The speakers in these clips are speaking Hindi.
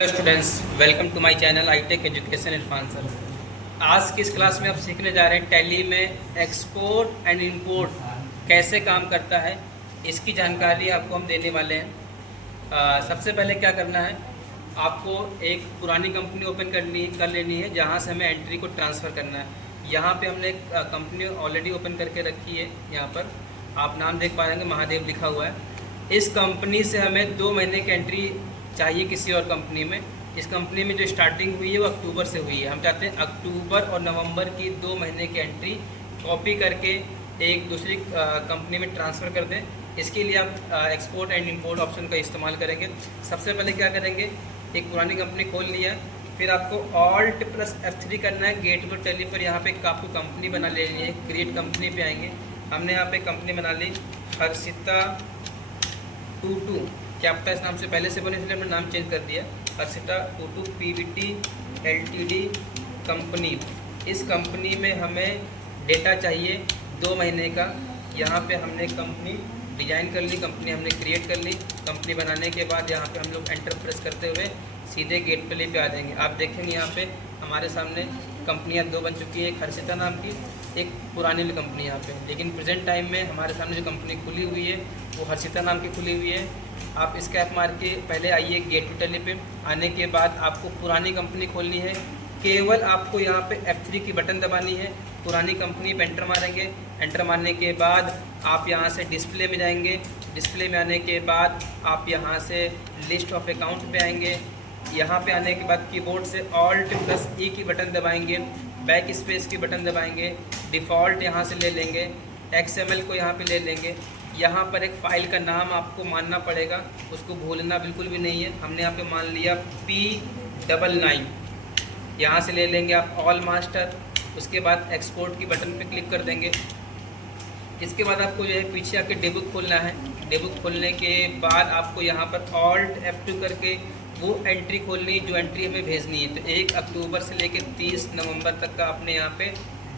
Hello students, welcome to my channel iTech education Irfan sir. आज की इस क्लास में आप सीखने जा रहे हैं टैली में एक्सपोर्ट एंड इंपोर्ट कैसे काम करता है, इसकी जानकारी आपको हम देने वाले हैं। सबसे पहले क्या करना है, आपको एक पुरानी कंपनी ओपन कर लेनी है जहां से हमें एंट्री को ट्रांसफ़र करना है। यहाँ पे हमने एक कंपनी ऑलरेडी ओपन करके रखी है। यहाँ पर आप नाम देख पाएंगे, महादेव लिखा हुआ है। इस कंपनी से हमें 2 महीने की एंट्री चाहिए किसी और कंपनी में। इस कंपनी में जो स्टार्टिंग हुई है वो अक्टूबर से हुई है। हम चाहते हैं अक्टूबर और नवंबर की 2 महीने की एंट्री कॉपी करके एक दूसरी कंपनी में ट्रांसफ़र कर दें। इसके लिए आप एक्सपोर्ट एंड इंपोर्ट ऑप्शन का इस्तेमाल करेंगे। सबसे पहले क्या करेंगे, एक पुरानी कंपनी खोल लिया, फिर आपको Alt+F3 करना है। गेट पर टैली पर यहाँ पे आपको कंपनी बना लेनी है। क्रिएट कंपनी पे आएंगे। हमने यहाँ पे कंपनी बना ली हर्षिता 22। क्या पता इस नाम से पहले से बने, इसलिए हमने नाम चेंज कर दिया, हर्षिता 22 PVT LTD कंपनी। इस कंपनी में हमें डेटा चाहिए 2 महीने का। यहाँ पे हमने कंपनी डिज़ाइन कर ली, कंपनी हमने क्रिएट कर ली। कंपनी बनाने के बाद यहाँ पे हम लोग एंटर प्रेस करते हुए सीधे गेट प्ले पे आ जाएंगे। आप देखेंगे यहाँ पे हमारे सामने कंपनियाँ 2 बन चुकी है, एक हर्षिता नाम की, एक पुरानी कंपनी यहाँ पे। लेकिन प्रेजेंट टाइम में हमारे सामने जो कंपनी खुली हुई है वो हर्षिता नाम की खुली हुई है। आप स्कैप मार के पहले आइए गेट टू टैली पे। आने के बाद आपको पुरानी कंपनी खोलनी है। केवल आपको यहाँ पे F3 की बटन दबानी है। पुरानी कंपनी पे एंटर मारेंगे। एंटर मारने के बाद आप यहाँ से डिस्प्ले में जाएंगे। डिस्प्ले में आने के बाद आप यहाँ से लिस्ट ऑफ अकाउंट पे आएंगे। यहाँ पे आने के बाद कीबोर्ड से Alt+E की बटन दबाएंगे, बैक स्पेस की बटन दबाएंगे, डिफ़ॉल्ट यहाँ से ले लेंगे, XML को यहाँ पे ले लेंगे। यहाँ पर एक फ़ाइल का नाम आपको मानना पड़ेगा, उसको भूलना बिल्कुल भी नहीं है। हमने यहाँ पे मान लिया P99। यहाँ से ले लेंगे आप ऑल मास्टर। उसके बाद एक्सपोर्ट की बटन पे क्लिक कर देंगे। इसके बाद आपको जो है पीछे आके डेबुक खोलना है। डेबुक खोलने के बाद आपको यहाँ पर Alt+F2 करके वो एंट्री खोलनी जो एंट्री हमें भेजनी है। तो 1 अक्टूबर से लेकर 30 नवंबर तक का आपने यहाँ पे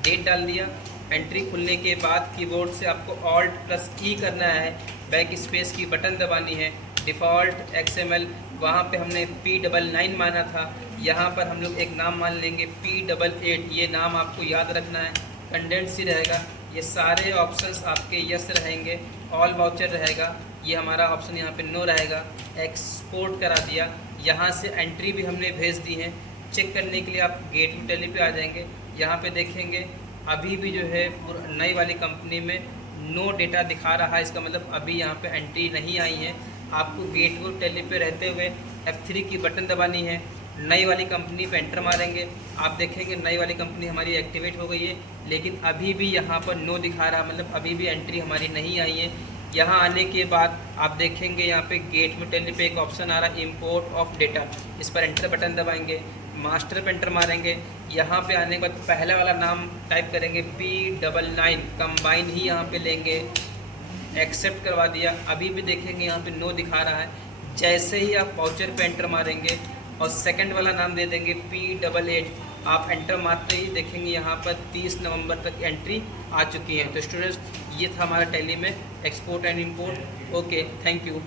डेट डाल दिया। एंट्री खुलने के बाद कीबोर्ड से आपको Alt+E करना है, बैक स्पेस की बटन दबानी है, डिफ़ॉल्ट XML, वहाँ पे हमने P99 माना था। यहाँ पर हम लोग एक नाम मान लेंगे P88। ये नाम आपको याद रखना है, कंडेंस ही रहेगा। ये सारे ऑप्शंस आपके यस रहेंगे, ऑल वाउचर रहेगा, ये हमारा ऑप्शन यहाँ पे नो रहेगा। एक्सपोर्ट करा दिया। यहाँ से एंट्री भी हमने भेज दी है। चेक करने के लिए आप गेट टू टैली पे आ जाएंगे। यहाँ पे देखेंगे अभी भी जो है नई वाली कंपनी में नो डेटा दिखा रहा है। इसका मतलब अभी यहाँ पे एंट्री नहीं आई है। आपको गेट टू टैली पे रहते हुए F3 की बटन दबानी है। नई वाली कंपनी पे एंटर मारेंगे। आप देखेंगे नई वाली कंपनी हमारी एक्टिवेट हो गई है, लेकिन अभी भी यहाँ पर नो दिखा रहा, मतलब अभी भी एंट्री हमारी नहीं आई है। यहाँ आने के बाद आप देखेंगे यहाँ पे गेट में टैली पे एक ऑप्शन आ रहा है इंपोर्ट ऑफ डेटा। इस पर एंटर बटन दबाएंगे, मास्टर पे एंटर मारेंगे। यहाँ पे आने के बाद पहला वाला नाम टाइप करेंगे P99, कंबाइन ही यहाँ पे लेंगे। एक्सेप्ट करवा दिया। अभी भी देखेंगे यहाँ पे नो दिखा रहा है। जैसे ही आप वाउचर पे एंटर मारेंगे और सेकंड वाला नाम दे देंगे P88, आप एंटर मारते ही देखेंगे यहाँ पर 30 नवंबर तक एंट्री आ चुकी है। तो स्टूडेंट्स, ये था हमारा टैली में export and import. Okay, thank you.